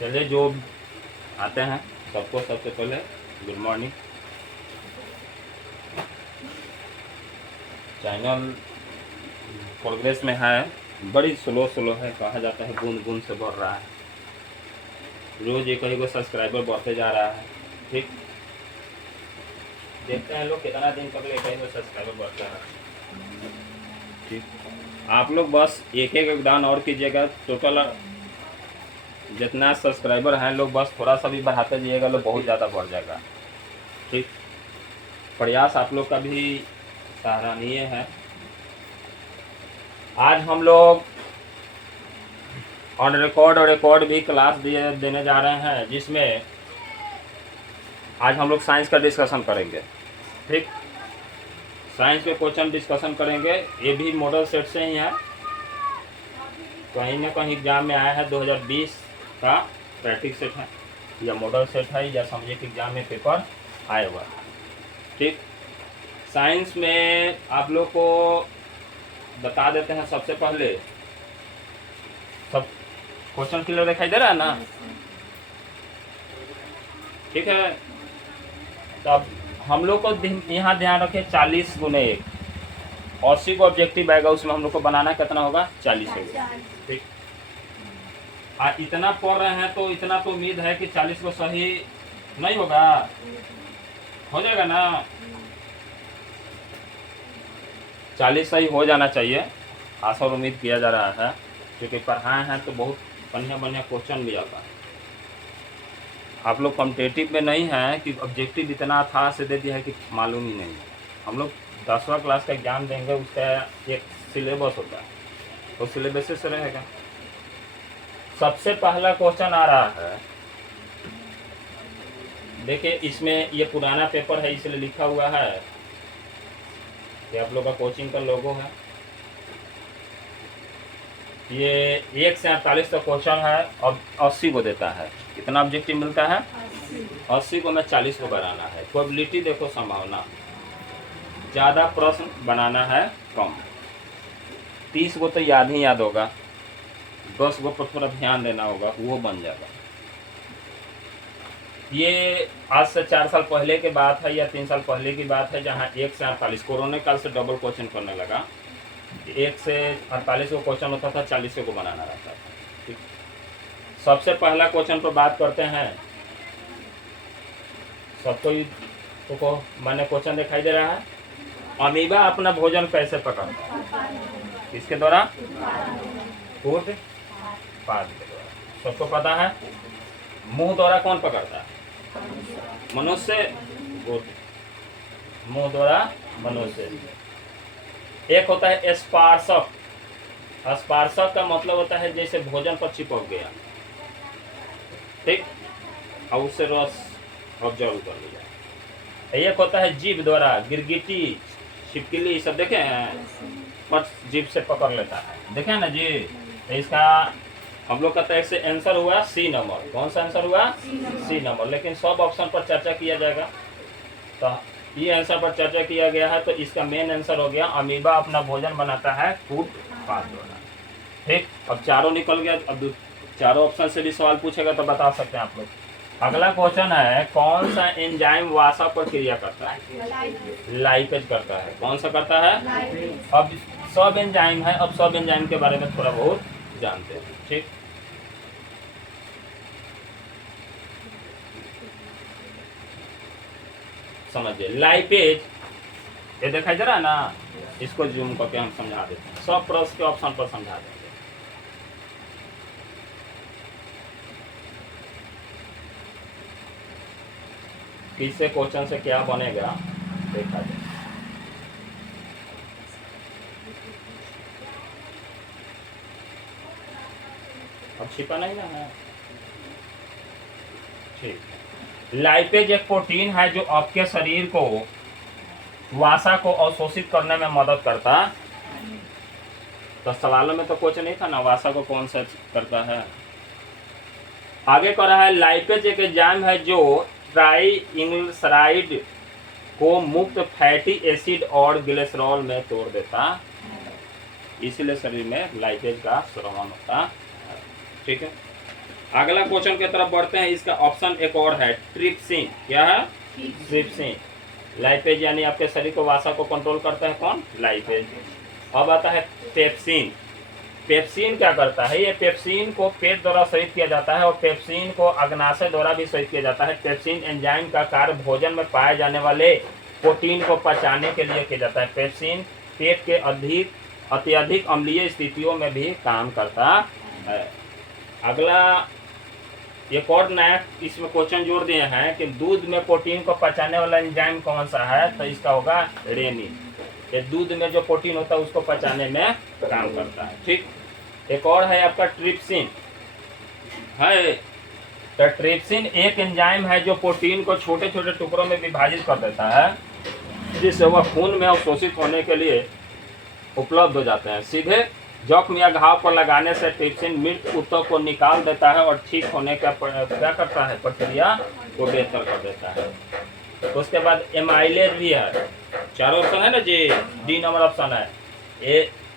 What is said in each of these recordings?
चलिए, जो आते हैं सबको सबसे पहले गुड मॉर्निंग। चैनल प्रोग्रेस में है, बड़ी स्लो स्लो है, कहा जाता है बूंद बूंद से बढ़ रहा है। रोज एक ही को सब्सक्राइबर बढ़ते जा रहा है। ठीक, देखते हैं लोग कितना दिन तक एक ही को सब्सक्राइबर बढ़ता है। ठीक, आप लोग बस एक एक योगदान और कीजिएगा। टोटल जितना सब्सक्राइबर हैं लोग बस थोड़ा सा भी बढ़ाते जाइएगा, लोग बहुत ज़्यादा बढ़ जाएगा। ठीक, प्रयास आप लोग का भी सराहनीय है। आज हम लोग ऑन रिकॉर्ड और रिकॉर्ड भी क्लास देने जा रहे हैं, जिसमें आज हम लोग साइंस का डिस्कशन करेंगे। ठीक, साइंस के क्वेश्चन डिस्कशन करेंगे। ये भी मॉडल सेट से ही है, कहीं ना कहीं एग्जाम में आया है। 2020 का प्रैक्टिस सेट है या मॉडल सेट है, या समझिए कि एग्जाम में पेपर आया हुआ है। ठीक, साइंस में आप लोग को बता देते हैं सबसे पहले। सब क्वेश्चन क्लियर दिखाई दे रहा है ना? ठीक है, तब हम लोग को यहाँ ध्यान रखें 40 गुने 1, 80 को ऑब्जेक्टिव आएगा, उसमें हम लोग को बनाना कितना होगा? 40 होगा। ठीक, इतना पढ़ रहे हैं तो इतना तो उम्मीद है कि 40 को सही नहीं होगा, हो जाएगा ना? 40 सही हो जाना चाहिए, आशा और उम्मीद किया जा रहा है, क्योंकि पढ़ाए हैं तो बहुत बढ़िया बढ़िया क्वेश्चन भी आता है। आप लोग कॉम्पिटेटिव में नहीं हैं कि ऑब्जेक्टिव इतना था से दे दिया है कि मालूम ही नहीं है। हम लोग 10वां क्लास का एग्जाम देंगे, उसका एक सिलेबस होता है, तो सिलेबस से रहेगा। सबसे पहला क्वेश्चन आ रहा है, देखिए इसमें ये पुराना पेपर है इसलिए लिखा हुआ है कि आप लोग का कोचिंग का लोगो है। ये 1 से 48 का क्वेश्चन है और 80 को देता है। कितना ऑब्जेक्टिव मिलता है? 80 को मैं 40 को बनाना है। प्रोबेबिलिटी देखो, संभावना ज़्यादा, प्रश्न बनाना है कम। 30 को तो याद ही याद होगा, 10 को पर थोड़ा ध्यान देना होगा, वो बन जाएगा। ये आज से 4 साल पहले की बात है या 3 साल पहले की बात है, जहाँ 1 से 48 कोरोना काल से डबल क्वेश्चन करने लगा। 1 से 48 को क्वेश्चन होता था, 40 को बनाना रहता था। ठीक, सबसे पहला क्वेश्चन पर बात करते हैं। सबको मैंने क्वेश्चन दिखाई दे रहा है। अमीबा अपना भोजन कैसे पकड़ता है? किसके द्वारा? फूड पाद के द्वारा। सबको पता है। मुंह द्वारा कौन पकड़ता है? मनुष्य। मुंह द्वारा मनुष्य। एक होता है स्पार्शक। स्पार्शक का मतलब होता है जैसे भोजन पर चिपक गया, ठीक, और उससे रस ऑब्जर्व कर लिया। एक होता है जीभ द्वारा, गिरगिटी, छिपकली, सब देखे हैं, पर जीभ से पकड़ लेता है, देखे हैं ना जी। तो इसका हम लोग कहते हैं इससे आंसर हुआ सी नंबर। कौन सा आंसर हुआ? सी नंबर। लेकिन सब ऑप्शन पर चर्चा किया जाएगा, तो ये आंसर पर चर्चा किया गया है, तो इसका मेन आंसर हो गया अमीबा अपना भोजन बनाता है फूड पाथ द्वारा। ठीक, अब चारों निकल गया। अब चारों ऑप्शन से भी सवाल पूछेगा तो बता सकते हैं आप लोग। अगला क्वेश्चन है, कौन सा एंजाइम वसा पर क्रिया करता है? लाइपेज करता है। कौन सा करता है? अब सब एंजाइम है, अब सब एंजाइम के बारे में थोड़ा बहुत जानते हैं। ठीक, समझिए लाइपेज, ये दिखाई दे रहा है ना, इसको जूम करके हम समझा देते हैं, सब प्रश्न के ऑप्शन पर समझा देंगे। किससे क्वेश्चन से क्या बनेगा देखा जाए। अब छिपा नहीं ना है। ठीक, लाइपेज एक प्रोटीन है जो आपके शरीर को वसा को अवशोषित करने में मदद करता। तो सवालों में तो क्वेश्चन नहीं था ना, वसा को कौन सा करता है। आगे कर रहा है, लाइपेज एक एंजाइम है जो ट्राइग्लिसराइड को मुक्त फैटी एसिड और ग्लिसरॉल में तोड़ देता, इसलिए शरीर में लाइपेज का स्रावन होता है। ठीक है, अगला क्वेश्चन की तरफ बढ़ते हैं। इसका ऑप्शन एक और है ट्रिप्सिन। क्या है? ट्रिप्सिन। लाइपेज यानी आपके शरीर को वासा को कंट्रोल करता है कौन? लाइपेज। अब आता है पेप्सिन। पेप्सिन क्या करता है? ये पेप्सिन को पेट द्वारा शोषित किया जाता है और पेप्सिन को अग्नाशय द्वारा भी शोषित किया जाता है। पेप्सिन एंजाइम का कार्य भोजन में पाए जाने वाले प्रोटीन को पचाने के लिए किया जाता है। पेप्सिन पेट के अत्यधिक अम्लीय स्थितियों में भी काम करता है। अगला एक और नया इसमें क्वेश्चन जोड़ दिए हैं कि दूध में प्रोटीन को पचाने वाला एंजाइम कौन सा है? तो इसका होगा रेनिन। ये दूध में जो प्रोटीन होता है उसको पचाने में काम करता है। ठीक। एक और है आपका ट्रिप्सिन है। तो ट्रिप्सिन एक एंजाइम है जो प्रोटीन को छोटे छोटे टुकड़ों में विभाजित कर देता है जिससे वह खून में अवशोषित होने के लिए उपलब्ध हो जाते हैं। सीधे जख्म या घाव पर लगाने से ट्रिप्सिन मृत ऊतक को निकाल देता है और ठीक होने का क्या करता है? प्रक्रिया को बेहतर कर देता है। उसके बाद एमाइलेज भी है। चारों ऑप्शन है ना जी, डी नंबर ऑप्शन है।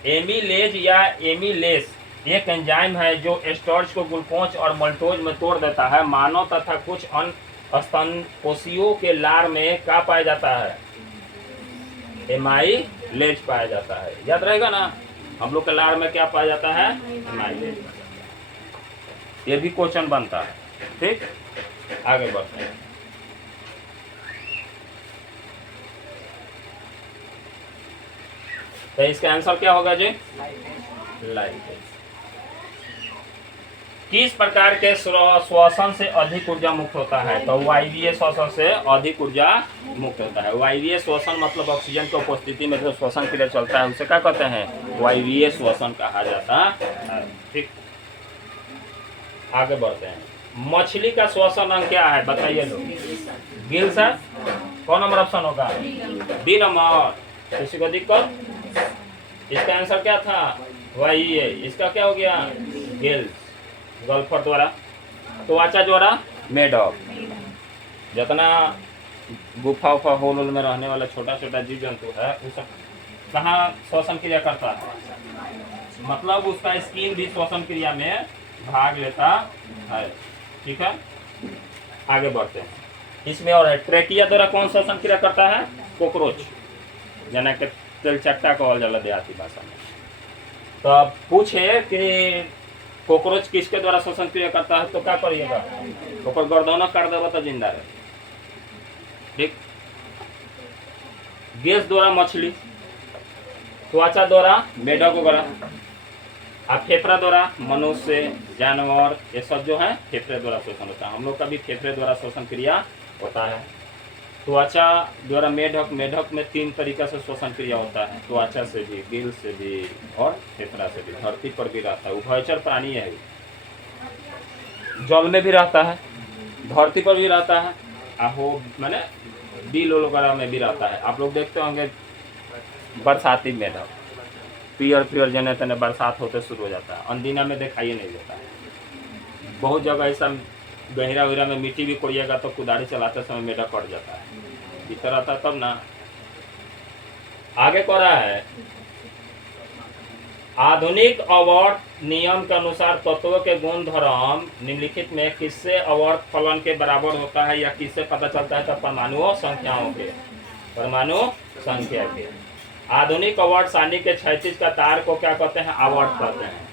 एमिलेज या एमिलेस एक एंजाइम है जो स्टार्च को ग्लूकोज और मल्टोज में तोड़ देता है। मानव तथा कुछ अन्य स्तनपोषियों के लार में क्या पाया जाता है? एमाइलेज पाया जाता है। याद रहेगा ना, हम लोग के लार में क्या पाया जाता है? एमाइलेज। ये भी क्वेश्चन बनता है। ठीक, आगे बढ़ते हैं। तो इसका आंसर क्या होगा जी? लाइपेज। किस प्रकार के श्वसन से अधिक ऊर्जा मुक्त होता है? तो वायवीय श्वसन से अधिक ऊर्जा मुक्त होता है। वायवीय श्वसन मतलब ऑक्सीजन की उपस्थिति में जो श्वसन क्रिया चलता है उसे क्या कहते हैं? वायवीय श्वसन कहा जाता है। ठीक, आगे बढ़ते हैं। मछली का श्वसन अंग क्या है? बताइए लोग। गिल्स है। कौन नंबर ऑप्शन होगा? बी नंबर। किसी को दिक्कत? इसका आंसर क्या था? वही है। इसका क्या हो गया? गिल्स। गल्फर द्वारा, त्वचा द्वारा मेड ऑफ। जितना गुफा उफा होल में रहने वाला छोटा छोटा जीव जंतु है वो सब कहाँ श्वसन क्रिया करता है? मतलब उसका स्किन भी श्वसन क्रिया में भाग लेता है। ठीक है, आगे बढ़ते हैं। इसमें और है ट्रेकिया द्वारा कौन श्वसन क्रिया करता है? कॉकरोच, जना के तेलचट्टा कहल जाला देहाती भाषा में। तो अब पूछे कि कॉकरोच किसके द्वारा श्वसन क्रिया करता है तो क्या करिएगा? ऊपर गर्दन काट देगा तो जिंदा रहे। ठीक। गैस द्वारा मछली, त्वचा द्वारा मेढक वगैरह, और फेफड़ा द्वारा मनुष्य, जानवर, ये सब जो है फेफड़े द्वारा श्वसन होता है। हम लोग का भी फेफड़े द्वारा श्वसन क्रिया होता है। त्वचा द्वारा मेढक, मेढक में 3 तरीका से श्वसन क्रिया होता है। त्वचा से भी, गिल से भी और फेफड़ा से भी। धरती पर भी रहता है, उभयचर प्राणी है। जल में भी रहता है, धरती पर भी रहता है, आहो मैंने बिल वगैरह में भी रहता है। आप लोग देखते होंगे बरसाती मेढक, पियर पियर जने तने बरसात होते शुरू हो जाता है। अंदीना में दिखाई नहीं देता है। बहुत जगह ऐसा गहरा वगैरह में मिट्टी भी कोड़िएगा तो कुदारी चलाते समय मेढक कट जाता है। भीतर आता तब ना। आगे कह रहा है आधुनिक अवर्त नियम के अनुसार तत्वों के गुण धर्म निम्नलिखित में किससे अवर्त फलन के बराबर होता है या किससे पता चलता है? तो परमाणु संख्याओं के। परमाणु संख्या के। आधुनिक अवर्त सारणी के क्षैतिज का तार को क्या कहते हैं? अवर्त कहते हैं।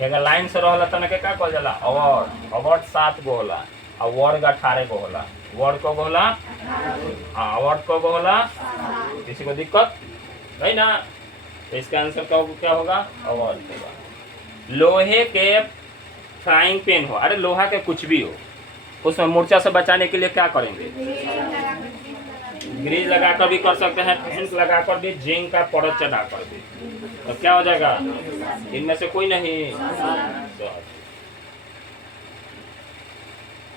अगर लाइन से रहला तना के क्या कहल जाला? अवर्त। अवर्त 7 गो होला और वर्ग 18 गो होला। वर्ग को होला, अवर्त को होला। किसी को दिक्कत नहीं ना? तो इसका आंसर क्या होगा? अवर्त होगा। लोहे के फ्राइंग पैन हो, अरे लोहा के कुछ भी हो, उसमें मूर्छा से बचाने के लिए क्या करेंगे? ग्रीज लगाकर भी कर सकते हैं, पेंट लगाकर भी, जिंक का परत चढ़ाकर भी। तो क्या हो जाएगा? इनमें से कोई नहीं।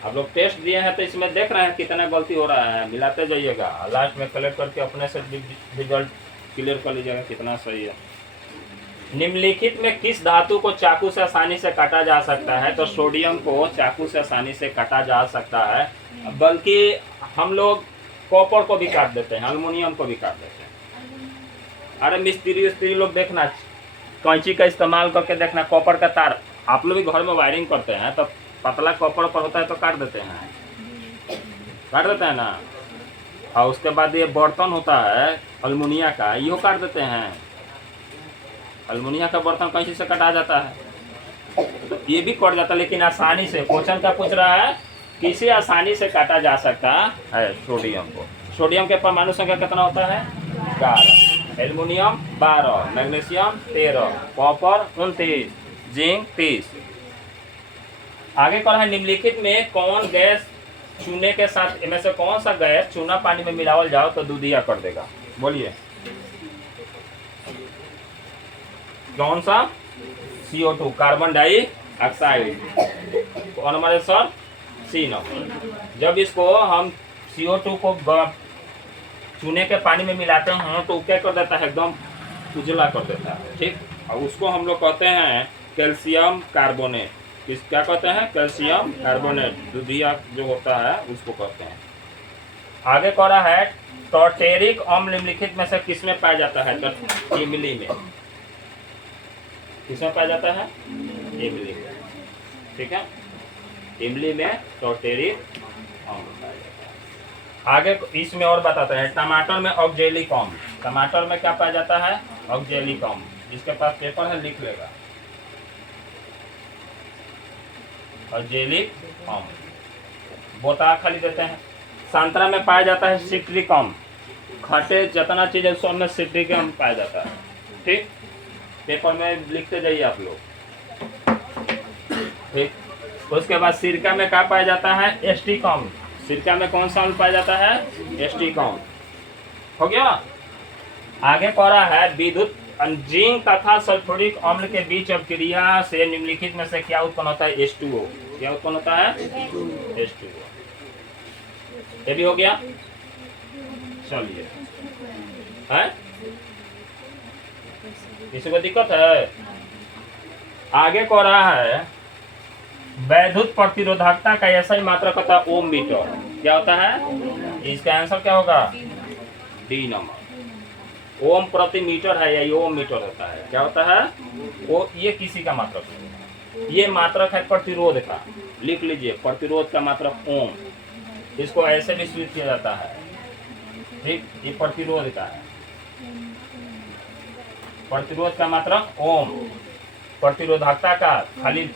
आप लोग टेस्ट दिए हैं तो इसमें देख रहे हैं कितना गलती हो रहा है। मिलाते जाइएगा, लास्ट में कलेक्ट करके अपने से रिजल्ट क्लियर कर लीजिएगा कितना सही है। निम्नलिखित में किस धातु को चाकू से आसानी से काटा जा सकता है? तो सोडियम को चाकू से आसानी से काटा जा सकता है, बल्कि हम लोग कॉपर को भी काट देते हैं, एल्युमिनियम को भी काट देते हैं। अरे मिस्त्री लोग देखना, कैंची का इस्तेमाल करके देखना, कॉपर का तार आप लोग भी घर में वायरिंग करते हैं तो पतला कॉपर पर होता है तो काट देते हैं, काट देते हैं ना। और उसके बाद ये बर्तन होता है अल्मुनिया का, यो काट देते हैं। अल्मुनिया का बर्तन कैसे से काटा जाता है, तो ये भी कट जाता है, लेकिन आसानी से। क्वेश्चन क्या पूछ रहा है, किसे आसानी से काटा जा सकता है सोडियम को। सोडियम के परमाणु संख्या कितना होता है 11, एल्युमिनियम 12, मैग्नीशियम 13, कॉपर 29, जिंक 30। आगे कौन है, निम्नलिखित में कौन गैस चूने के साथ, इनमें से कौन सा गैस चूना पानी में मिलावल जाओ तो दूधिया कर देगा, बोलिए कौन सा। CO2 कार्बन डाइऑक्साइड, कौन हमारे सर, C नंबर। जब इसको हम CO2 को चूने के पानी में मिलाते हैं तो क्या कर देता है, एकदम उजला कर देता है, ठीक। और उसको हम लोग कहते हैं कैल्शियम कार्बोनेट। क्या कहते हैं, कैल्शियम कार्बोनेट, दूधिया जो होता है उसको कहते हैं। आगे कह रहा है टॉर्टेरिक अम्ल निम्नलिखित में से किसमें पाया जाता है, तो इमली में। किसमें पाया जाता है, इमली में, ठीक है। इमली में टॉर्टेरिक अम्ल पाया जाता है। आगे इसमें और बताते हैं, टमाटर में ऑक्जेलिक अम्ल। टमाटर में क्या पाया जाता है, ऑक्जेलिक अम्ल। जिसके पास पेपर है लिख लेगा, ऑक्जेलिक अम्ल। बोता खाली देते हैं। संतरा में पाया जाता है सिट्रिक अम्ल। खट्टे जितना चीज है सब में सिट्रिक अम्ल पाया जाता है, ठीक। पेपर में लिखते जाइए आप लोग, ठीक। उसके बाद सिरका में क्या पाया जाता है, एस्टिक अम्ल। सिरका में कौन सा अम्ल पाया जाता है, एस्टिक अम्ल। हो गया। आगे कह रहा है विद्युत जिंक तथा सल्फ्यूरिक अम्ल के बीच अभिक्रिया से निम्नलिखित में से क्या उत्पन्न होता है, H2O। क्या उत्पन्न होता है, H2O। ये भी हो गया। चलिए, है किसी को दिक्कत है। आगे कह रहा है वैद्युत प्रतिरोधकता का ऐसा ही मात्रक होता है ओम मीटर। क्या होता है, इसका आंसर क्या होगा, डी नंबर। ओम प्रति मीटर है या ये ओम मीटर होता है, क्या होता है वो, ये किसी का मात्रक नहीं है, ये मात्रक है प्रतिरोध का। लिख लीजिए, प्रतिरोध का मात्रक ओम। इसको ऐसे भी स्वीट किया जाता है, ठीक। ये प्रतिरोध का है, प्रतिरोध का मात्रक ओम। प्रतिरोधकता का खाली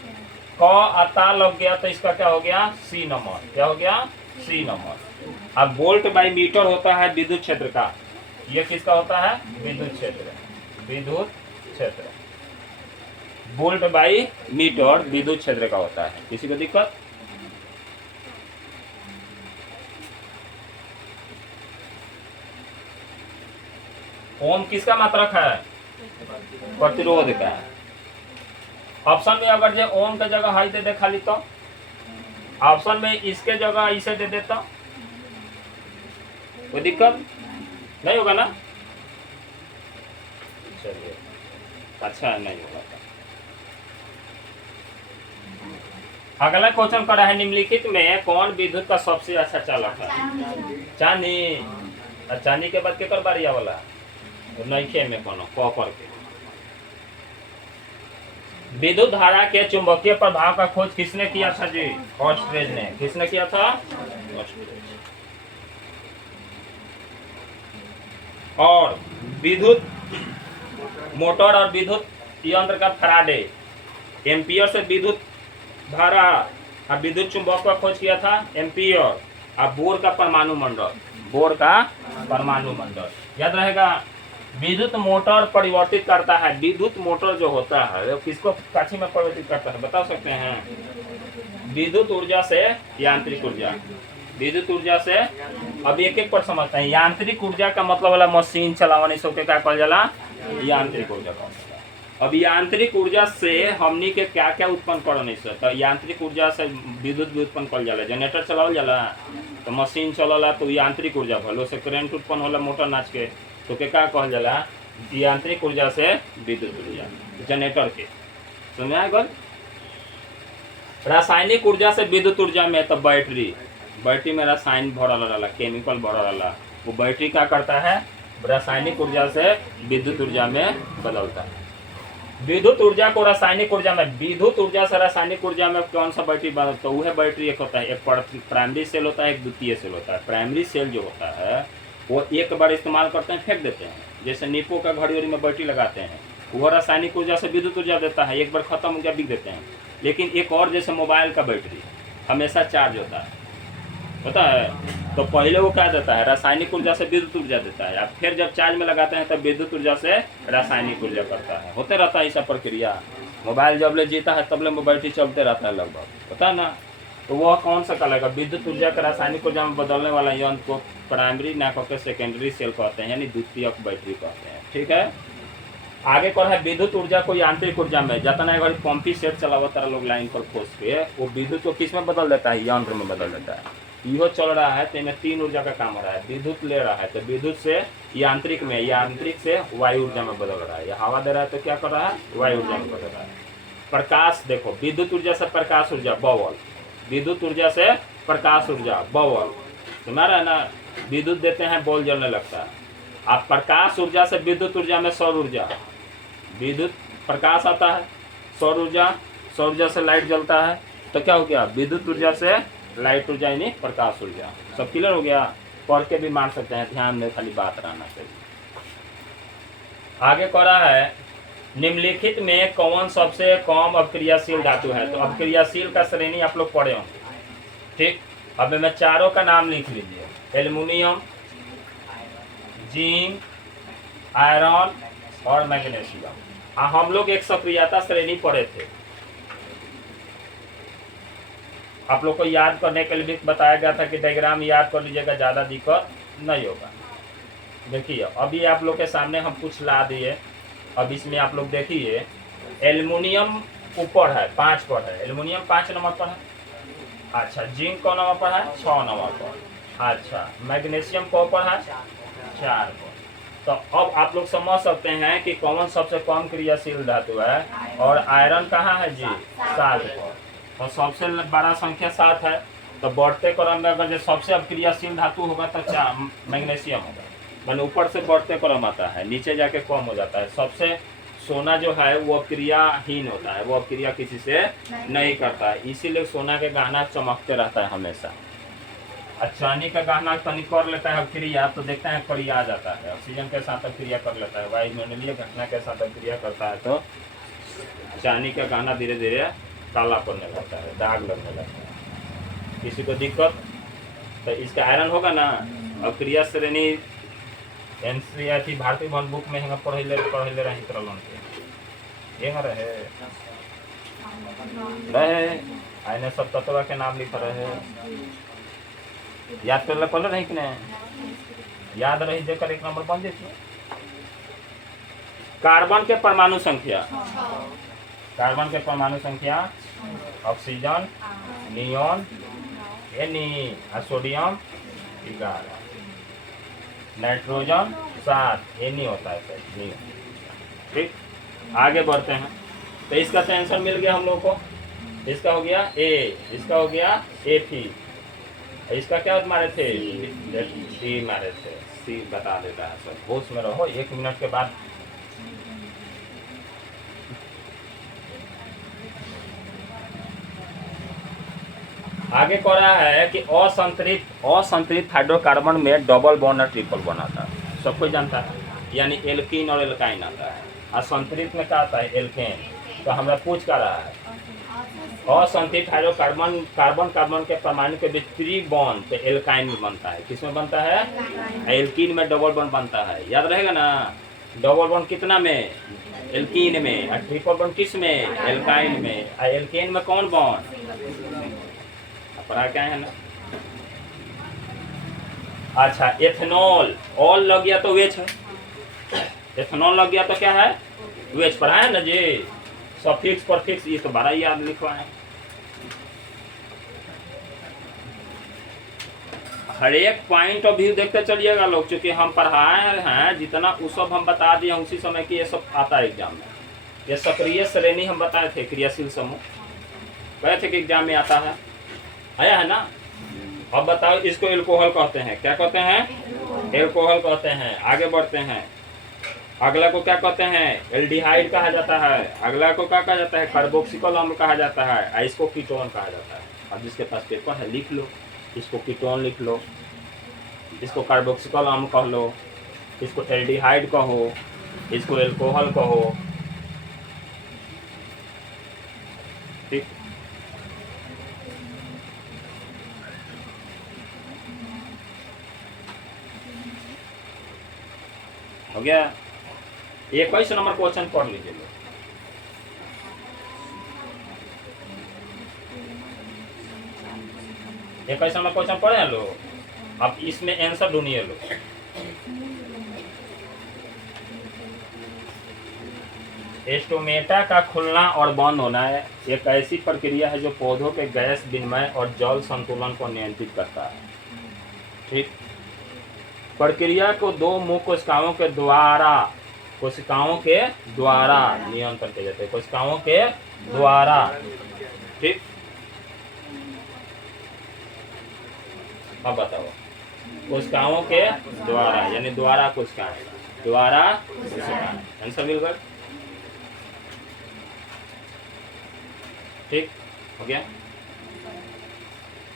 क आता लग गया तो इसका क्या हो गया, C नंबर। क्या हो गया, C नंबर। अब वोल्ट बाई मीटर होता है विद्युत क्षेत्र का। ये किसका होता है, विद्युत क्षेत्र। विद्युत क्षेत्र, वोल्ट बाई मीटर विद्युत क्षेत्र का होता है। किसी को दिक्कत, ओम किसका मात्रक है, प्रतिरोध का। ऑप्शन में अगर जो ओम के जगह हाई दे दे खाली, तो ऑप्शन में इसके जगह इसे दे देता कोई दिक्कत नहीं होगा ना। चलिए, अच्छा नहीं होगा। अगला क्वेश्चन करा है निम्नलिखित में कौन विद्युत का सबसे अच्छा चालक है, चांदी। और चांदी के बाद केकर बारिया वाला, नइखे में कोनो कॉपर के। विद्युत धारा के चुंबकीय प्रभाव का खोज किसने किया था जी, ऑस्ट्रेज ने। किसने किया था, ऑस्ट्रेज। और विद्युत मोटर और विद्युत यंत्र का फैराडे, एम्पियर से विद्युत धारा और विद्युत चुंबक का खोज किया था एम्पियर। और बोर का परमाणु मंडल, बोर का परमाणु मंडल याद रहेगा। विद्युत मोटर परिवर्तित करता है, विद्युत मोटर जो होता है वो किसको काछी में परिवर्तित करता है, बता सकते हैं। विद्युत ऊर्जा से यांत्रिक ऊर्जा, विद्युत ऊर्जा से। अब एक एक पर समझते हैं। यांत्रिक ऊर्जा का मतलब वाला मशीन चलावन सबके क्या कहल जाला, यांत्रिक ऊर्जा का। अब यांत्रिक ऊर्जा से हमनी के क्या क्या उत्पन्न करने से, तो यांत्रिक ऊर्जा से विद्युत भी उत्पन्न कर जाला। जनरेटर चलावल जाला तो मशीन चलला तो यांत्रिक ऊर्जा भलो से करंट उत्पन्न होला मोटर नाच के, तो क्या कहल जाला, यांत्रिक ऊर्जा से विद्युत ऊर्जा जनरेटर के। समझ आ गल। रासायनिक ऊर्जा से विद्युत ऊर्जा में तो बैटरी, बैटरी में रसायन भरल रहला, केमिकल भरल रहला। वो बैटरी क्या करता है, रासायनिक ऊर्जा से विद्युत ऊर्जा में बदलता है। विद्युत ऊर्जा को रासायनिक ऊर्जा में, विद्युत ऊर्जा से रासायनिक ऊर्जा में कौन सा बैटरी बना, तो वह बैटरी एक होता है, एक प्राइमरी सेल होता है, एक द्वितीय सेल होता है। प्राइमरी सेल जो होता है वो एक बार इस्तेमाल करते हैं फेंक देते हैं, जैसे नीपो का घड़ी में बैटरी लगाते हैं, वो रासायनिक ऊर्जा से विद्युत ऊर्जा देता है, एक बार खत्म हो गया बिक देते हैं। लेकिन एक और जैसे मोबाइल का बैटरी हमेशा चार्ज होता है, पता है, तो पहले वो क्या देता है, रासायनिक ऊर्जा से विद्युत ऊर्जा देता है, अब फिर जब चार्ज में लगाते हैं तब विद्युत ऊर्जा से रासायनिक ऊर्जा करता है। होते रहता है ऐसा प्रक्रिया। मोबाइल जब ले जीता है तब ले बैटरी चलते रहता है लगभग, पता ना। तो वह कौन सा कहलाएगा, विद्युत ऊर्जा का रासायनिक ऊर्जा में बदलने वाला यंत्र को प्राइमरी ना कहकर सेकेंडरी सेल कहते हैं, यानी द्वितीयक बैटरी कहते हैं। ठीक है, आगे कर है विद्युत ऊर्जा को यांत्रिक ऊर्जा में, जितना है पंपी सेट चलावा तारा लोग लाइन पर खोज के, वो विद्युत को किस में बदल देता है, यंत्र में बदल देता है। इहो चल रहा है तो इनमें 3 ऊर्जा का काम हो रहा है। विद्युत ले रहा है तो विद्युत से यांत्रिक में, यांत्रिक से वायु ऊर्जा में बदल रहा है। या हवा दे रहा है तो क्या कर रहा है, वायु ऊर्जा में बदल रहा है। प्रकाश देखो, विद्युत ऊर्जा से प्रकाश ऊर्जा बवल, विद्युत ऊर्जा से प्रकाश ऊर्जा बवल, सुना रहा है ना, विद्युत देते हैं बॉल जलने लगता है। आप प्रकाश ऊर्जा से विद्युत ऊर्जा में सौर ऊर्जा, विद्युत प्रकाश आता है, सौर ऊर्जा, सौर ऊर्जा से लाइट जलता है, तो क्या हो गया, विद्युत ऊर्जा से लाइट ऊर्जा यानी प्रकाश ऊर्जा। सब क्लियर हो गया, पढ़ के भी मान सकते हैं, ध्यान में खाली बात रहना चाहिए। आगे कह रहा है निम्नलिखित में कौन सबसे कम अक्रियाशील धातु है, तो अक्रियाशील का श्रेणी आप लोग पढ़े होंगे। ठीक, अब मैं चारों का नाम लिख लीजिए, एल्युमिनियम, जिंक, आयरन और मैग्नीशियम। हम लोग एक सक्रियता श्रेणी पढ़े थे, आप लोग को याद करने के लिए भी बताया गया था कि डायग्राम याद कर लीजिएगा, ज़्यादा दिक्कत नहीं होगा। देखिए अभी आप लोग के सामने हम कुछ ला दिए, अब इसमें आप लोग देखिए एल्युमिनियम ऊपर है 5 पर है, एल्युमिनियम 5 नंबर पर है। अच्छा, जिंक कौन नंबर पर है, 6 नंबर पर। अच्छा, मैग्नीशियम कौन पर है, 4 पर। तो अब आप लोग समझ सकते हैं कि कौन सबसे कम क्रियाशील धातु है, और आयरन कहाँ है जी, 7 पर, और सबसे बड़ा संख्या 7 है। तो बढ़ते क्रम में अगर जो सबसे अब क्रियाशील धातु होगा तो मैग्नीशियम होगा, मैंने ऊपर से बढ़ते क्रम आता है, नीचे जाके कम हो जाता है। सबसे सोना जो है वो क्रियाहीन होता है, वो क्रिया किसी से नहीं करता है, इसीलिए सोना के गहना चमकते रहता है हमेशा। चांदी का गहना तनी कर लेता है क्रिया, तो देखते हैं क्रिया आ जाता है, ऑक्सीजन के साथ क्रिया कर लेता है, वायुमंडलीय घटना के साथ क्रिया करता है, तो चांदी का गहना धीरे धीरे काला पड़ने लगता है, दाग लगने लगता है। किसी को दिक्कत तो इसका आयरन होगा ना। अब क्रिया श्रेणी एनसीईआरटी भारतीय वन बुक में हम पढ़े ले रही तरह ये रहे आने सब तत्व के नाम लिख रहे, याद कर ले पहले नहीं कि नहीं याद रही, देकर 1 नंबर बन जाती। कार्बन के परमाणु संख्या, कार्बन के परमाणु संख्या, ऑक्सीजन, नियोन, सोडियम 11, नाइट्रोजन 7, ये नहीं होता है सर। ठीक, आगे बढ़ते हैं। तो इसका तो आंसर मिल गया हम लोग को, इसका हो गया ए, इसका हो गया ए थी, इसका क्या मारे थे, सी मारे थे, सी बता देता है सब। होश में रहो, 1 मिनट के बाद आगे कह रहा है कि असंतरित हाइड्रोकार्बन में डबल बॉन्ड और ट्रिपल बॉन्ड आता है, सब कोई जानता है, यानी एल्कीन और एल्काइन आता है। असंतरित में क्या आता है, एल्केन। तो हमें पूछ कर रहा है असंतरित हाइड्रोकार्बन कार्बन के परमाणु के बीच ट्री बॉन्ड तो एल्काइन में बनता है, किसमें बनता है, एल्कीन में डबल बॉन्ड बनता है, याद रहेगा ना। डबल बॉन्ड कितना में, एल्कीन में, और ट्रिपल बॉन्ड किस में, एल्काइन में। और एल्केन में कौन बॉन्ड पढ़ा क्या है ना। अच्छा, एथेनॉल, ऑल लग गया तो वेज है, एथेनॉल लग गया तो क्या है, वेज पढ़ा है ना जी। सफिक्स परफिक्स ये तो बड़ा याद लिखवा है। हर एक पॉइंट ऑफ व्यू देखते चलिएगा लोग, क्योंकि हम पढ़ाए हैं जितना वो सब हम बता दिए उसी समय कि ये सब आता है एग्जाम में। ये सक्रिय श्रेणी हम बताए थे, क्रियाशील समूह कहे थे कि एग्जाम में आता है, आया है ना। अब बताओ, इसको एल्कोहल कहते हैं, क्या कहते हैं, एल्कोहल कहते हैं। आगे बढ़ते हैं, अगला को क्या कहते हैं, एल्डिहाइड कहा जाता है। अगला को क्या कहा जाता है, कार्बोक्सिल अम्ल कहा जाता है। और इसको कीटोन कहा जाता है। अब जिसके पास पेपर है लिख लो, इसको कीटोन लिख लो, इसको कार्बोक्सिल अम्ल कह लो, इसको एल्डिहाइड कहो, इसको एल्कोहल कहो। ठीक, हो गया। 21 नंबर क्वेश्चन पढ़ लीजिए लोग। एक ऐसा नंबर क्वेश्चन पढ़े हैं लोग। अब इसमें आंसर ढूंढिए लोग। स्टोमेटा का खुलना और बंद होना है एक ऐसी प्रक्रिया है जो पौधों के गैस विनिमय और जल संतुलन को नियंत्रित करता है। ठीक, प्रक्रिया को दो मुख्य कोशिकाओं के द्वारा नियंत्रण किया जाता है। कोशिकाओं के द्वारा। ठीक, अब बताओ, कोशिकाओं के द्वारा यानी द्वारा कोशिकाएं, द्वारा कोशिकाएं। आंसर मिल गया। ठीक, हो गया।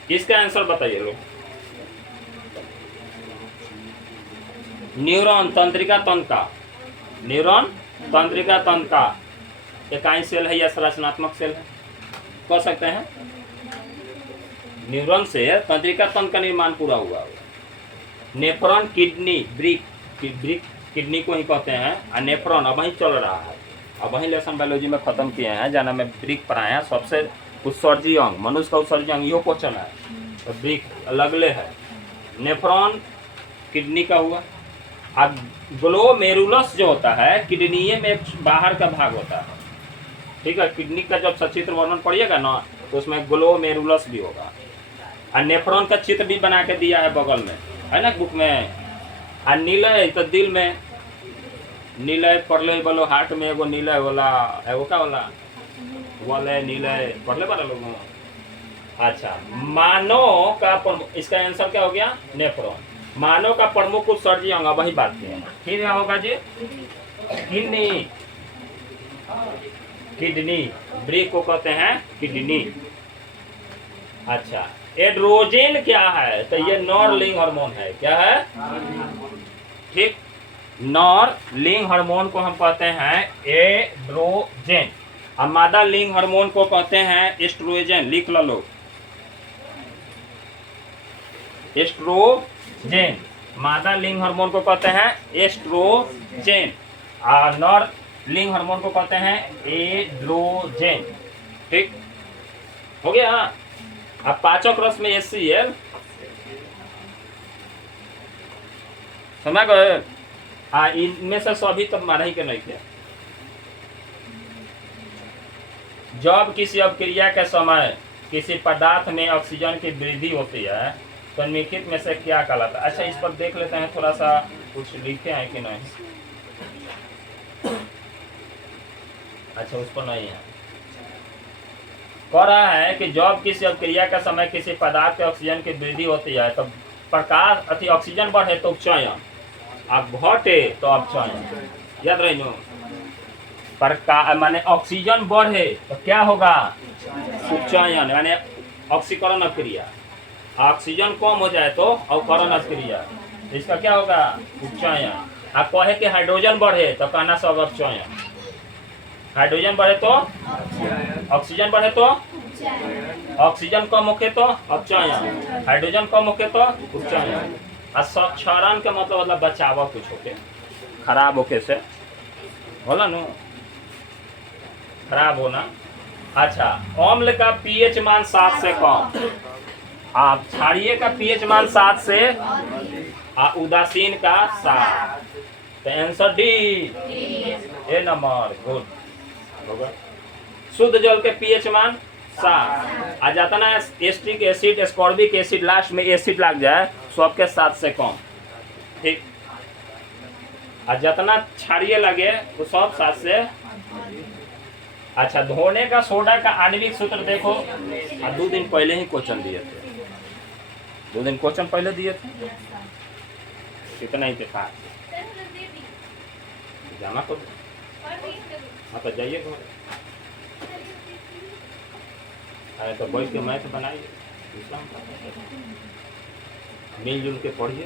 किसका आंसर बताइए लोग। न्यूरॉन तंत्रिका तंत्र का, न्यूरॉन तंत्रिका तंत्र का इकाई सेल है या संरचनात्मक सेल है, कह सकते हैं। न्यूरॉन से तंत्रिका तंत्र का निर्माण पूरा हुआ। नेफ्रॉन, किडनी, ब्रिक किडनी को ही कहते हैं। और नेफ्रॉन अब वही चल रहा है। अब वही लेसन बायोलॉजी में खत्म किए हैं, जाना में ब्रिक पढ़ाए हैं। सबसे उत्सर्जी अंग, मनुष्य का उत्सर्जी अंग यो क्वेश्चन है, तो ब्रिक अलगले है। नेफ्रॉन किडनी का हुआ। अब ग्लोमेरुलस जो होता है किडनी में बाहर का भाग होता है। ठीक है, किडनी का जब सचित्र वर्णन पढ़िएगा ना तो उसमें ग्लोमेरुलस भी होगा। और नेफ्रॉन का चित्र भी बना के दिया है बगल में, है ना बुक में। और निलय तो दिल में, निलय पढ़ले बोलो हार्ट में एगो निलय होला, एगो का होला वलय निलय पढ़ले पढ़े लोग। अच्छा, मानव का इसका आंसर क्या हो गया, नेफ्रॉन। मानव का प्रमुख उत्सर्जी अंग, वही बात है। फिर क्या होगा जी, किडनी, किडनी, ब्रिक को कहते हैं किडनी। अच्छा, एड्रोजन क्या है, तो ये नॉर लिंग हार्मोन है। क्या है, ठीक, नॉर लिंग हार्मोन को हम कहते हैं एड्रोजन। और मादा लिंग हार्मोन को कहते हैं एस्ट्रोजन। लिख लो, एस्ट्रोजन। मादा लिंग हार्मोन को कहते हैं एस्ट्रोजन और नर लिंग हार्मोन को कहते हैं एड्रोजन। ठीक, हो गया। अब पाचक रस में HCl, समझ गए। इनमें से सभी तब माना ही के नहीं थे। जब किसी अपक्रिया के समय किसी पदार्थ में ऑक्सीजन की वृद्धि होती है तो निम्नलिखित में से क्या कहलाता है। अच्छा, इस पर देख लेते हैं, थोड़ा सा कुछ लिखे हैं कि नहीं। अच्छा, उस पर नहीं है। कह रहा है कि जब किसी अपक्रिया के समय किसी पदार्थ के ऑक्सीजन की वृद्धि होती है तो प्रकाश अति ऑक्सीजन बढ़े तो उपचयन, अब घटे तो अपचयन। याद रही, प्रकाश माने ऑक्सीजन बढ़े तो क्या होगा, उपचयन माने ऑक्सीकरण अभिक्रिया। ऑक्सीजन कम हो जाए तो अवकरण अभिक्रिया, इसका क्या होगा, उपचयन। आप कहे कि हाइड्रोजन बढ़े तो कहना सब अपचयन। हाइड्रोजन बढ़े तो ऑक्सीजन बढ़े तो ऑक्सीजन कम होके तो अपचयन, हाइड्रोजन कम होके तो उपचयन। और क्षरण के मतलब बचाव कुछ होके, खराब होके से होला नु, खराब होना। अच्छा, अम्ल का पीएच मान 7 से कम, आप क्षारीय का पीएच मान 7 से, उदासीन का 7। तो आंसर डी, ए नंबर, गुड होगा। शुद्ध जल के पीएच मान 7, आ जाता ना acetic acid, ascorbic acid, last में एसिड लग जाए, सबके 7 से कम। ठीक, और जितना क्षारीय लगे वो सब 7 से। अच्छा, धोने का सोडा का आणविक सूत्र देखो, 2 दिन पहले ही क्वेश्चन दिए थे, 2 दिन क्वेश्चन पहले दिए थे, इतना ही था। जाना तो। हाँ तो जाइए घर। अरे तो बैठ के मैथ बनाइए, मिलजुल के पढ़िए,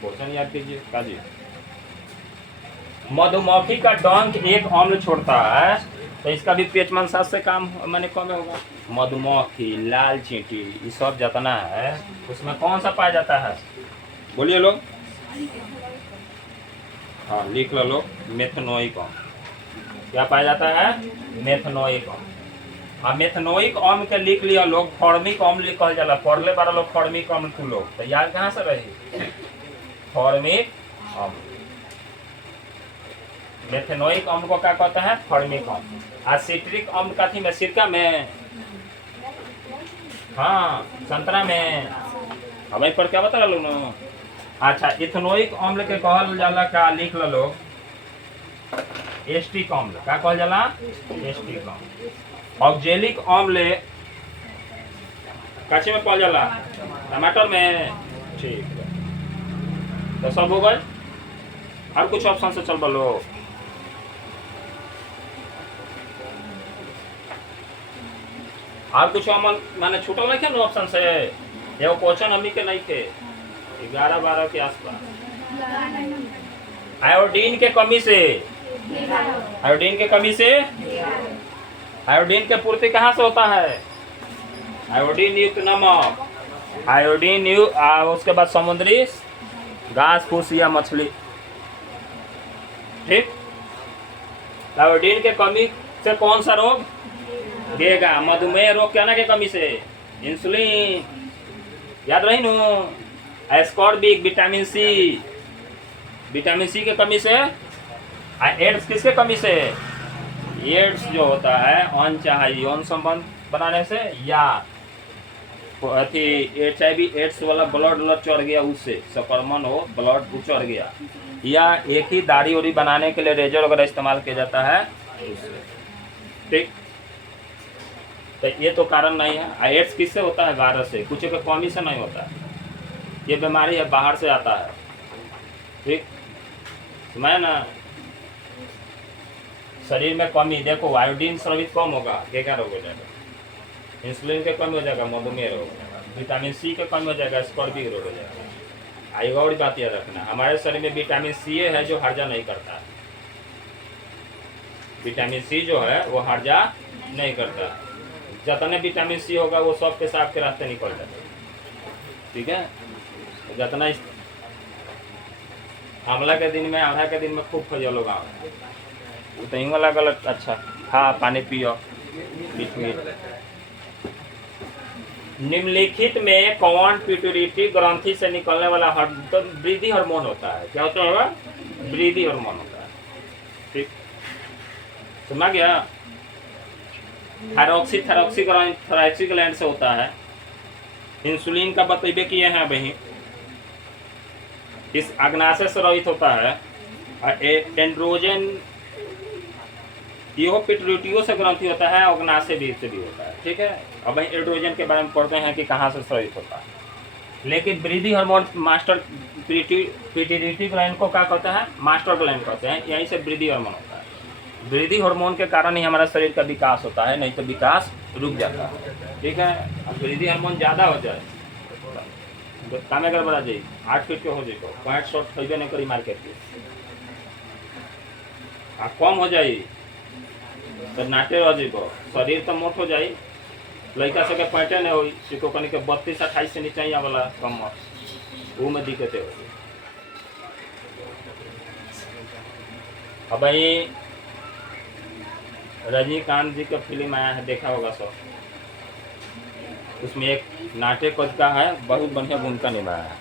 क्वेश्चन याद कीजिए। काजी मधुमक्खी का डंक एक अम्ल छोड़ता है, तो इसका भी पेचमान साथ से काम मैंने कम होगा। मधुमक्खी, लाल चींटी, ये सब जितना है उसमें कौन सा पाया जाता है? बोलिए लोग। हाँ लिख लो लोग, मेथनोइक अम्ल। क्या पाया जाता है? मेथनोइक अम्ल। हाँ मेथनोइक अम्ल के लिख लिया लोग, फॉर्मिक अम्ल कहल जाला। पढ़ले बारह लोग फॉर्मिक अम्ल को लोग, तो याद कहाँ से रही? फॉर्मिक अम्ल। मेथनोइक अम्ल को क्या कहता है? फॉर्मिक अम्ल। सिट्रिक अम्ल का थी में सिरका में, हाँ संतरा में। अब पर क्या बता लो ना। अच्छा इथेनोइक अम्ल के कहल जाला का, लिख लो लोग, एस्टिक अम्ल। क्या कहल जाला? एस्टिक अम्ल। ऑक्जेलिक अम्ल काची में पाल जाला? टमाटर में। ठीक है, तो सब हो गए। और कुछ ऑप्शन से चल बोलो। और कुछ अमल माने छूटल नहीं थे ना ऑप्शन से? एगो क्वेश्चन हमनी के नहीं थे 11-12 के आसपास। आयोडीन के कमी से, आयोडीन के कमी से, आयोडीन के पूर्ति कहाँ से होता है? आयोडीन युक्त नमक, आयोडीन युक्त, उसके बाद समुद्री घास फूस या मछली। ठीक। आयोडीन के कमी से कौन सा रोग देगा? मधुमेह रोग क्या ना के कमी से? इंसुलिन, याद रही नो। Ascorbic, vitamin C, vitamin C के कमी से। एड्स किसके कमी से? एड्स जो होता है अनचाहे यौन संबंध बनाने से, या अथी HIV एड्स वाला ब्लड चढ़ गया, उससे संक्रमण हो, ब्लड चढ़ गया, या एक ही दाढ़ी उड़ी बनाने के लिए रेजर वगैरह इस्तेमाल किया जाता है उससे। ठीक, तो ये तो कारण नहीं है। एड्स किससे होता है? वायरस से, कुछ के कमी से नहीं होता है। ये बीमारी है बाहर से आता है। ठीक, मैं ना शरीर में कमी, देखो आयोडीन स्रावित कम होगा, क्या रोग हो जाएगा? इंसुलिन के कम हो जाएगा, मधुमेह रोग हो जाएगा। विटामिन सी के कम हो जाएगा, स्कॉर्पिक रोग हो जाएगा। आइए और बात याद रखना, हमारे शरीर में विटामिन सी है जो हर्जा नहीं करता है। विटामिन सी जो है वो हर्जा नहीं करता। जितने विटामिन सी होगा वो सब पेशाब के रास्ते निकल जाता है। ठीक है, जितना हमला के दिन में, आधा के दिन में खूब खा लोग, तो यूँ अलग। अच्छा हाँ, पानी पियो, बीच में। निम्नलिखित में कौन पिट्यूटरी ग्रंथि से निकलने वाला वृद्धि हार्मोन होता है? क्या होता है? वृद्धि हार्मोन होता है। ठीक, सुना गया? थायरॉक्सी ग्लैंड से होता है। इंसुलिन का बतेबे किए हैं वही, इस अग्नाशय से रहित होता है। एंड्रोजन ये पिट्यूटरी से ग्रंथि होता है, अग्नाशय भी से भी होता है। ठीक है, अब एंड्रोजन के बारे में पढ़ते हैं कि कहाँ से स्रावित होता है। लेकिन वृद्धि हार्मोन मास्टर पिट्यूटरी ग्लैंड को क्या कहता है? मास्टर ग्लैंड कहते हैं। यहीं से वृद्धि हार्मोन होता है। वृद्धि हार्मोन के कारण ही हमारा शरीर का विकास होता है, नहीं तो विकास रुक जाता है। ठीक है, अब वृद्धि हार्मोन ज़्यादा हो जाए काम अगर बढ़ा जाए, 8 फीट के हो जाए, पॉइंट शॉट खरीदे नहीं करी मार्केट के, कम हो जाए तो नाटे रह जाब, शरीर तो मोट हो जाए। लड़का सबके पैंटे नहीं हो, सिको कनी के 32-28 से नीचे वाला कम वो में दिक्कतें हो। अब भाई रजनीकांत जी का फिल्म आया है, देखा होगा सब। उसमें एक नाट्य पद का है, बहुत बढ़िया भूमिका निभाया है।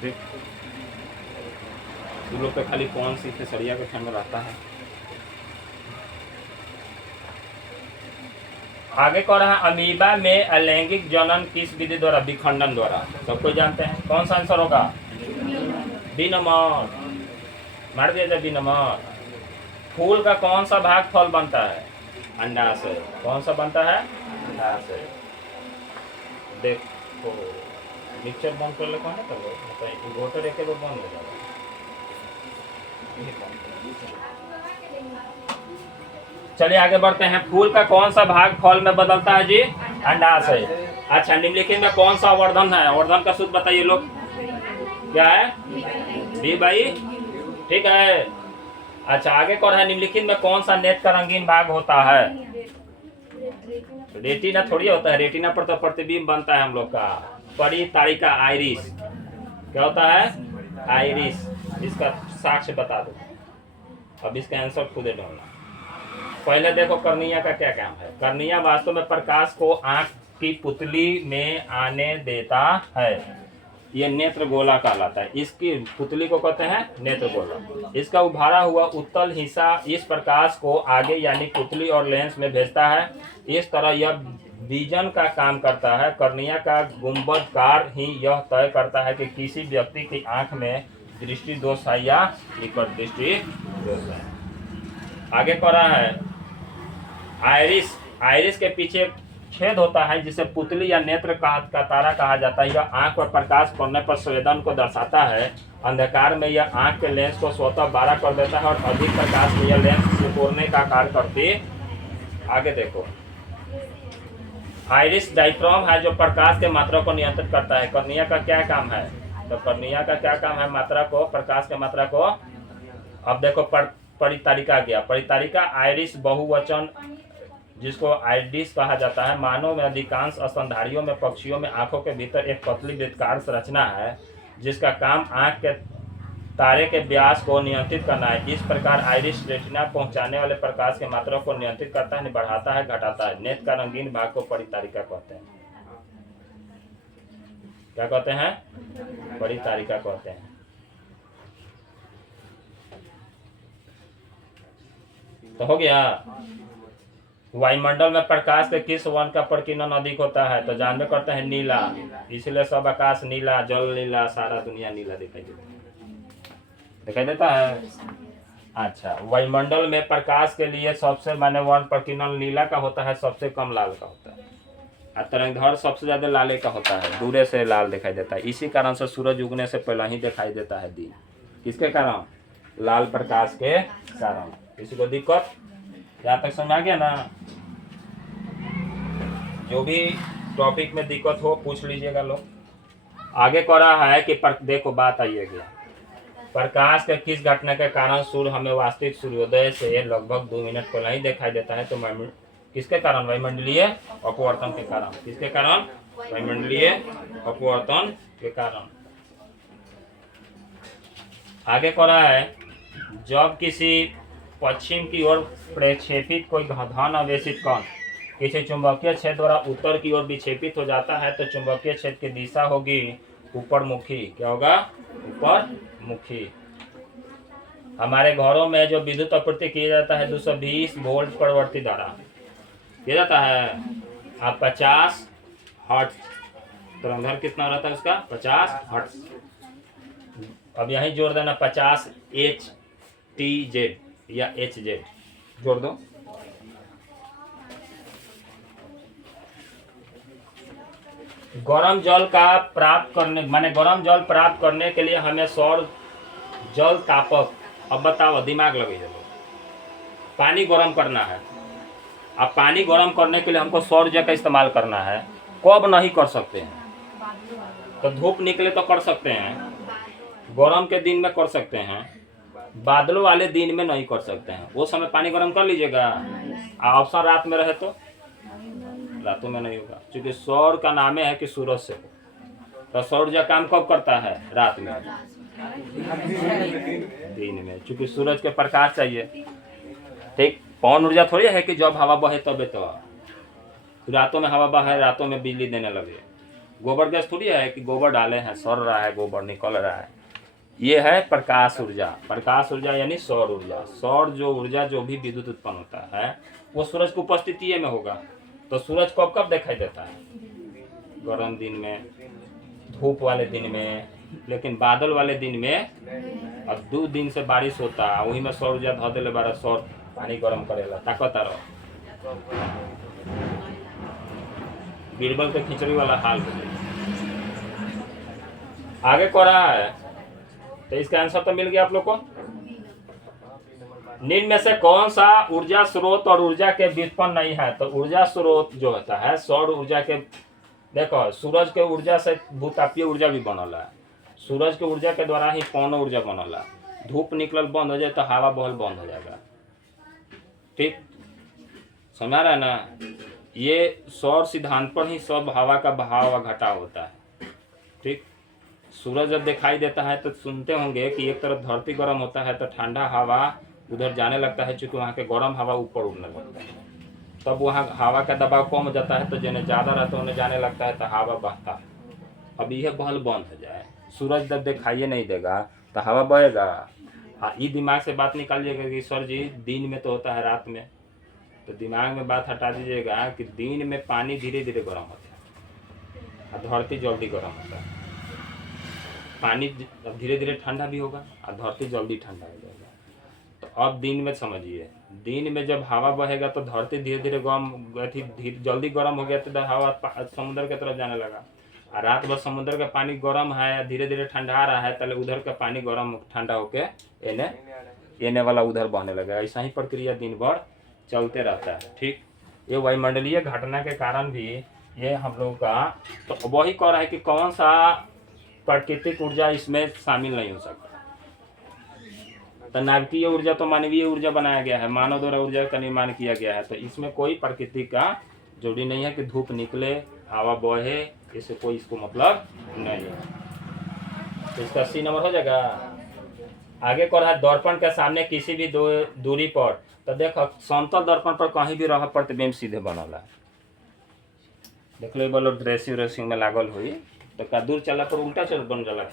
ठीक, तो लोग तो खाली कौन सी खेसरिया के ठंड रहता है। आगे कह रहा है, अमीबा में अलैंगिक जनन किस विधि द्वारा? विखंडन द्वारा। सब कोई जानते हैं, कौन सा आंसर होगा? बी नंबर, मार दिया जाए बी नंबर। फूल का कौन सा भाग फल बनता है? अंडा से। कौन सा बनता है? अंडा से। देखो मिक्सचर बंद कर ले, कौन है तो इन्वर्टर एक बंद हो जाएगा। चलिए आगे बढ़ते हैं। फूल का कौन सा भाग फल में बदलता है जी? अंडाशय। अच्छा, निम्नलिखित में कौन सा अवर्धन है? अवर्धन का सूत्र बताइए लोग, क्या है? डी बाई, ठीक है। अच्छा, आगे कौन है? निम्नलिखित में कौन सा नेत्र का रंगीन भाग होता है? रेटिना थोड़ी होता है, रेटिना पर तो प्रतिबिंब बनता है हम लोग का। परितारिका, आइरिस। क्या होता है? आइरिस। इसका साक्ष्य बता दो। अब इसका आंसर खुदे ढूंढना। पहले देखो कर्निया का क्या काम है। कर्निया वास्तव में प्रकाश को आंख की पुतली में आने देता है। ये नेत्र गोला कहलाता है। इसकी पुतली को कहते हैं नेत्र गोला। इसका उभारा हुआ उत्तल हिस्सा इस प्रकाश को आगे यानी पुतली और लेंस में भेजता है। इस तरह यह विजन का काम करता है। कर्निया का गुंबदकार ही यह तय करता है कि किसी व्यक्ति की आंख में दृष्टि दोष है या निकट दृष्टि दोष है। आगे कह रहा है आइरिस। आइरिस के पीछे छेद होता है जिसे पुतली या नेत्र का तारा कहा जाता है। यह आंख पर प्रकाश पड़ने पर संवेदन को दर्शाता है। अंधकार में यह आंख के लेंस को स्वतः बारा कर देता है और अधिक प्रकाश में यह लेंस सिकोड़ने का कार्य करती। आगे देखो, आइरिस डायफ्राम है जो प्रकाश के मात्रा को नियंत्रित करता है। कर्निया का क्या काम है? तो कर्निया का क्या काम है? मात्रा को, प्रकाश के मात्रा को। अब देखो परितारिका गया। परितारिका आइरिस बहुवचन जिसको आइरिस कहा जाता है। मानव में अधिकांश स्तनधारियों में पक्षियों में आंखों के भीतर एक पतली वृत्तकार संरचना है जिसका काम आंख के तारे के व्यास को नियंत्रित करना है। इस प्रकार आइरिस रेटिना पहुंचाने वाले प्रकाश के मात्रा को नियंत्रित करता है, बढ़ाता है, घटाता है। नेत्र का रंगीन भाग को परितारिका कहते हैं। क्या कहते हैं? परितारिका कहते हैं। तो हो गया। वायुमंडल में प्रकाश के किस वर्ण का प्रकीर्णन अधिक होता है? तो जानबे करते हैं नीला। इसलिए सब आकाश नीला, जल नीला, सारा दुनिया नीला दिखाई देता है। अच्छा, वायुमंडल में प्रकाश के लिए सबसे मान्य वर्ण प्रकीर्णन नीला का होता है, सबसे कम लाल का होता है। और तरंगधर सबसे ज्यादा लाले का होता है, दूरे से लाल दिखाई देता है। इसी कारण से सूरज उगने से पहले ही दिखाई देता है दिन। किसके कारण? लाल प्रकाश के कारण। किसी को दिक्कत? यहाँ तक समझ आ गया ना? जो भी टॉपिक में दिक्कत हो पूछ लीजिएगा लोग। आगे कह रहा है कि देखो बात आइएगा, प्रकाश के किस घटना के कारण सूर्य हमें वास्तविक सूर्योदय से लगभग 2 मिनट पहले ही दिखाई देता है? तो किसके कारण? वायुमंडलीय अपवर्तन के कारण। किसके कारण? वायुमंडलीय अपवर्तन के कारण। आगे कह रहा है जब किसी पश्चिम की ओर प्रक्षेपित कोई धन आवेशित कण किसी चुंबकीय क्षेत्र द्वारा उत्तर की ओर विक्षेपित हो जाता है तो चुंबकीय क्षेत्र की दिशा होगी ऊपर मुखी। क्या होगा? ऊपर मुखी। हमारे घरों में जो विद्युत आपूर्ति किया जाता है 220 वोल्ट प्रवर्ती द्वारा किया जाता है। अब 50 हर्ट्ज तरंगधर कितना रहता है उसका? 50 हर्ट्ज। अब यहीं जोड़ देना 50 HTZ या HZ जोड़ दो। गर्म जल का प्राप्त करने माने गर्म जल प्राप्त करने के लिए हमें सौर जल तापक। अब बताओ, दिमाग लगे चलो। पानी गर्म करना है। अब पानी गर्म करने के लिए हमको सौर ऊर्जा का इस्तेमाल करना है। कब नहीं कर सकते हैं? तो धूप निकले तो कर सकते हैं, गर्म के दिन में कर सकते हैं, बादलों वाले दिन में नहीं कर सकते हैं। वो समय पानी गर्म कर लीजिएगा। ऑप्शन रात में रहे तो रातों में नहीं होगा, क्योंकि सौर का नाम है कि सूरज से। तो सौर ऊर्जा काम कब करता है? रात में, दिन में, क्योंकि सूरज के प्रकाश चाहिए। ठीक, पवन ऊर्जा थोड़ी है कि जब हवा बहे तब तो रातों में हवा बहे रातों में बिजली देने लगे। गोबर गैस थोड़ी है कि गोबर डाले हैं सड़ रहा है, गोबर निकल रहा है। ये है प्रकाश ऊर्जा। प्रकाश ऊर्जा यानी सौर ऊर्जा। सौर जो ऊर्जा जो भी विद्युत उत्पन्न होता है वो सूरज की उपस्थिति में होगा। तो सूरज कब कब दिखाई देता है? गर्म दिन में, धूप वाले दिन में, लेकिन बादल वाले दिन में। अब 2 दिन से बारिश होता है, वही में सौर ऊर्जा धो देले बारह, सौर पानी गर्म करेला, ताकत रहो। बीरबल के खिचड़ी वाला हाल हो गया। आगे कह रहा है, तो इसका आंसर तो मिल गया आप लोग को। निम्न में से कौन सा ऊर्जा स्रोत और ऊर्जा के व्युत्पन्न नहीं है? तो ऊर्जा स्रोत जो होता है सौर ऊर्जा के, देखो सूरज के ऊर्जा से भूतापीय ऊर्जा भी बनल है, सूरज के ऊर्जा के द्वारा ही पवन ऊर्जा बनल है। धूप निकलल बंद हो जाए तो हवा बहल बंद हो जाएगा। ठीक, समझ रहा है ना? ये सौर सिद्धांत पर ही सब हवा का बहाव व घटाव होता है। ठीक, सूरज जब दिखाई देता है तो सुनते होंगे कि एक तरफ धरती गर्म होता है तो ठंडा हवा उधर जाने लगता है, चूंकि वहाँ के गर्म हवा ऊपर उड़ने लगता है, तब वहाँ हवा का दबाव कम हो जाता है, तो जिन्हें ज़्यादा रहता है उन्हें जाने लगता है तो हवा बहता है। अब यह बहल बंद हो जाए, सूरज जब दिखाइए नहीं देगा तो हवा बहेगा। हाँ, ये दिमाग से बात निकालिएगा कि सर जी दिन में तो होता है रात में, तो दिमाग में बात हटा दीजिएगा कि दिन में पानी धीरे धीरे गर्म होता है और धरती जल्दी गर्म होता है। पानी धीरे धीरे ठंडा भी होगा और धरती जल्दी ठंडा हो जाएगा। तो अब दिन में समझिए, दिन में जब हवा बहेगा तो धरती धीरे धीरे जल्दी गर्म हो गया तो हवा समुद्र की तरफ जाने लगा, और रात भर समुद्र का पानी गर्म है धीरे धीरे ठंडा रहा है, तले उधर का पानी गर्म ठंडा होके एने वाला उधर बहने लगा। ऐसा ही प्रक्रिया दिन भर चलते रहता है। ठीक, ये वायुमंडलीय घटना के कारण भी ये हम लोगों का, तो वही कह रहा है कि कौन सा प्राकृतिक ऊर्जा इसमें शामिल नहीं हो सकता। तो नाभिकीय ऊर्जा तो मानवीय ऊर्जा बनाया गया है, मानव द्वारा ऊर्जा का निर्माण किया गया है, तो इसमें कोई प्रकृति का जरूरी नहीं है कि धूप निकले हवा बहे, इससे कोई इसको मतलब नहीं है। तो इसका 80 नंबर हो जाएगा। आगे कर रहा है दर्पण के सामने किसी भी दूरी पर, तो देखो समतल दर्पण पर कहीं भी रह प्रतिबिंब सीधे बनल है। देख लो बोलो ड्रेसिंग में लागल हुई तो का दूर चला पर उल्टा चल बन जाला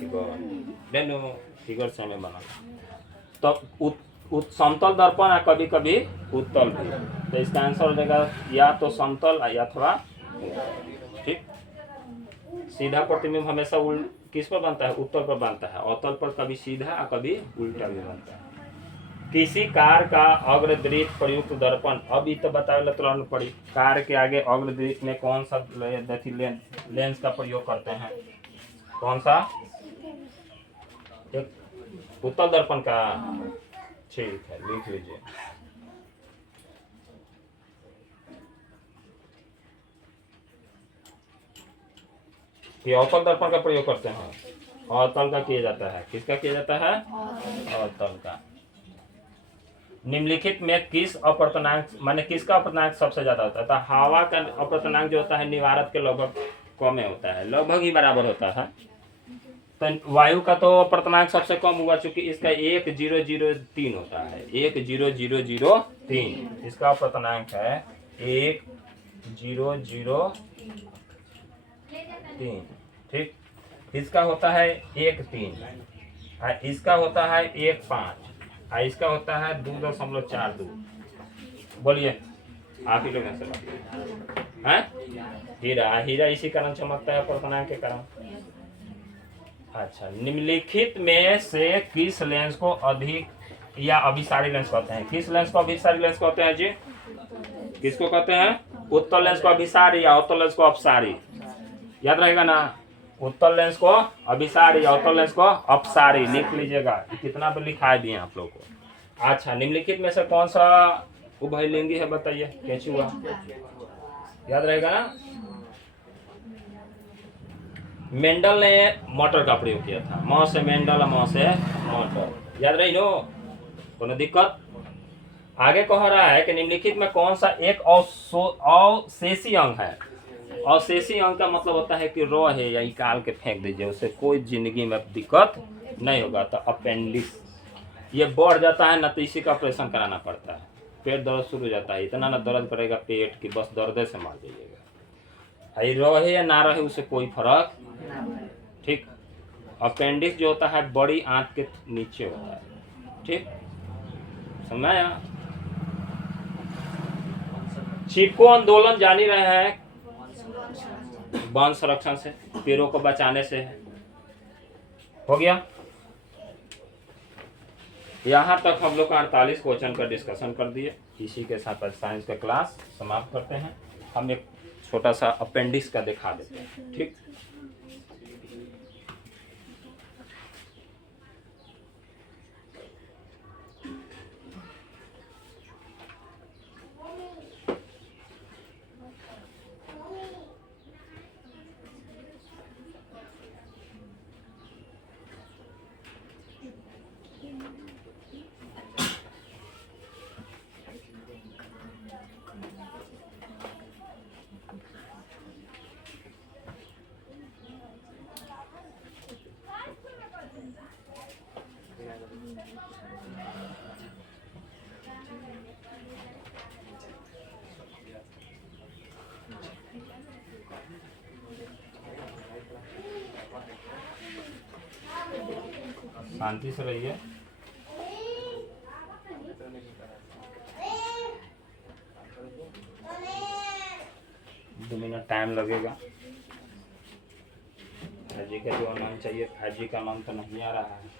फिगर से में बनल। तो समतल दर्पण है, कभी कभी उत्तल भी, तो इसका आंसर हो जाएगा या तो समतल या थोड़ा। ठीक, सीधा प्रतिबिंब हमेशा किस पर बनता है? उत्तल पर बनता है। अवतल पर कभी सीधा और कभी उल्टा भी बनता है। किसी कार का अग्रदृष्ट प्रयुक्त दर्पण, अब ये तो बतावे तुरंत पड़ी, कार के आगे अग्रदृष्ट में कौन सा लेंस का प्रयोग करते हैं? कौन सा? एक उत्तल दर्पण का। ठीक है, लिख लीजिए। ये अवतल दर्पण का प्रयोग करते हैं, अवतल का किया जाता है। किसका किया जाता है? अवतल का। निम्नलिखित में किस अपवर्तनांक माने किसका अपवर्तनांक सबसे ज्यादा होता है? तो हवा का अपवर्तनांक जो होता है निवारक के लगभग कम में होता है, लगभग ही बराबर होता है। तो वायु का तो अपवर्तनांक सबसे कम हुआ, चूंकि इसका 1003 होता है, 1003 इसका अपवर्तनांक है 1003। ठीक, इसका होता है 13, इसका होता है 15, इसका होता है 2.42। बोलिए आप ही लोग हैं? हीरा इसी कारण चमकता है अपवर्तनांक के कारण। अच्छा, निम्नलिखित में से किस लेंस को अधिक या अभिसारी लेंस कहते हैं? किस लेंस को अभिसारी लेंस कहते हैं जी? किसको कहते हैं? उत्तल लेंस को अभिसारी या अवतल लेंस को अपसारी। याद रहेगा ना, उत्तल लेंस को अभिसारी, अवतल लेंस को अपसारी। लिख लीजिएगा, कितना पे लिखा है दिए आप लोग को। अच्छा, निम्नलिखित में से कौन सा उभयलिंगी है बताइए? केंचुआ। याद रहेगा ना। मेंडल ने मोटर का प्रयोग किया था, म से मेंडल, म से मोटर। याद रही नो, कोनो दिक्कत? आगे कह रहा है कि निम्नलिखित में कौन सा एक अवशेषी अंग है? अवशेषी अंग का मतलब होता है कि रो है या निकाल के फेंक दीजिए, उससे कोई जिंदगी में दिक्कत नहीं होगा। तो अपेंडिक्स ये बढ़ जाता है ना, तो इसी का ऑपरेशन कराना पड़ता है। पेट दर्द शुरू हो जाता है, इतना ना दर्द करेगा पेट की बस दर्द से मार दीजिएगा। रहे या ना रहे उससे कोई फर्क। ठीक, अपेंडिक्स जो होता है बड़ी आंत के नीचे होता है। ठीक, समझाया? चिपको आंदोलन जान ही रहे हैं, वन संरक्षण से, पेड़ों को बचाने से है। हो गया। यहाँ तक हम लोग 48 क्वेश्चन का डिस्कशन कर दिए। इसी के साथ साइंस का क्लास समाप्त करते हैं। हम एक छोटा सा अपेंडिक्स का दिखा देते हैं। ठीक, शांति से रहिए। 2 मिनट टाइम लगेगा। भाजी का जो नाम चाहिए, भाजी का नाम तो नहीं आ रहा है।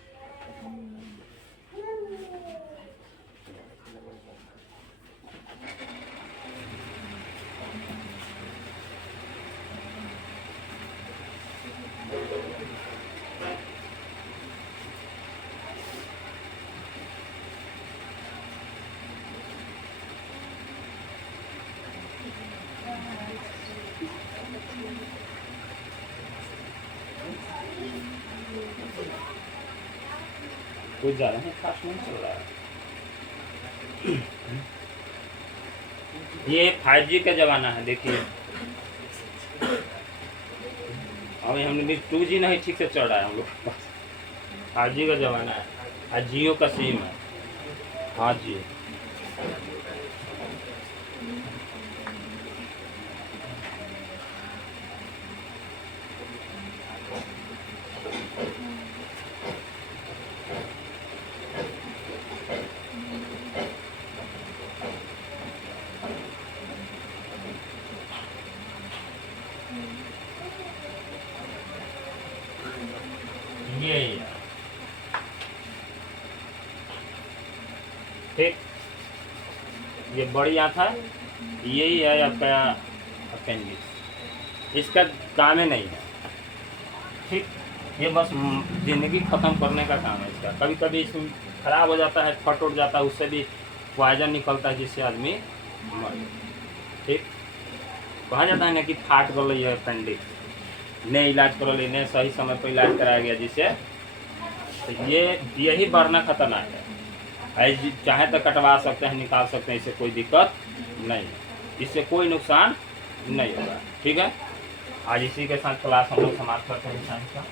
कुछ ज़्यादा नहीं खास नहीं चल रहा है। ये 5G का ज़माना है। देखिए अभी हम लोग 2G नहीं ठीक से चल रहा है हम लोग के पास। 5G का ज़माना है और जियो का सिम है। हाँ जी, ये ठीक। ये बड़ी आँख है, यही है आपका अपेंडिक्स। इसका काम ही नहीं है, ठीक। ये बस ज़िंदगी ख़त्म करने का काम है इसका। कभी कभी इसमें ख़राब हो जाता है, फट उठ जाता है, उससे भी पॉइजन निकलता है जिससे आदमी मर जाता है, ठीक। कहा जाता है ना कि फाट गई है अपेंडिक्स, ने इलाज करो ने सही समय पर इलाज कराया गया जिससे, तो ये यही बढ़ना खतरनाक है। चाहे तो कटवा सकते हैं, निकाल सकते हैं, इससे कोई दिक्कत नहीं है, इससे कोई नुकसान नहीं होगा, ठीक है। आज इसी के साथ क्लास हम लोग समाप्त करते हैं साइंस का।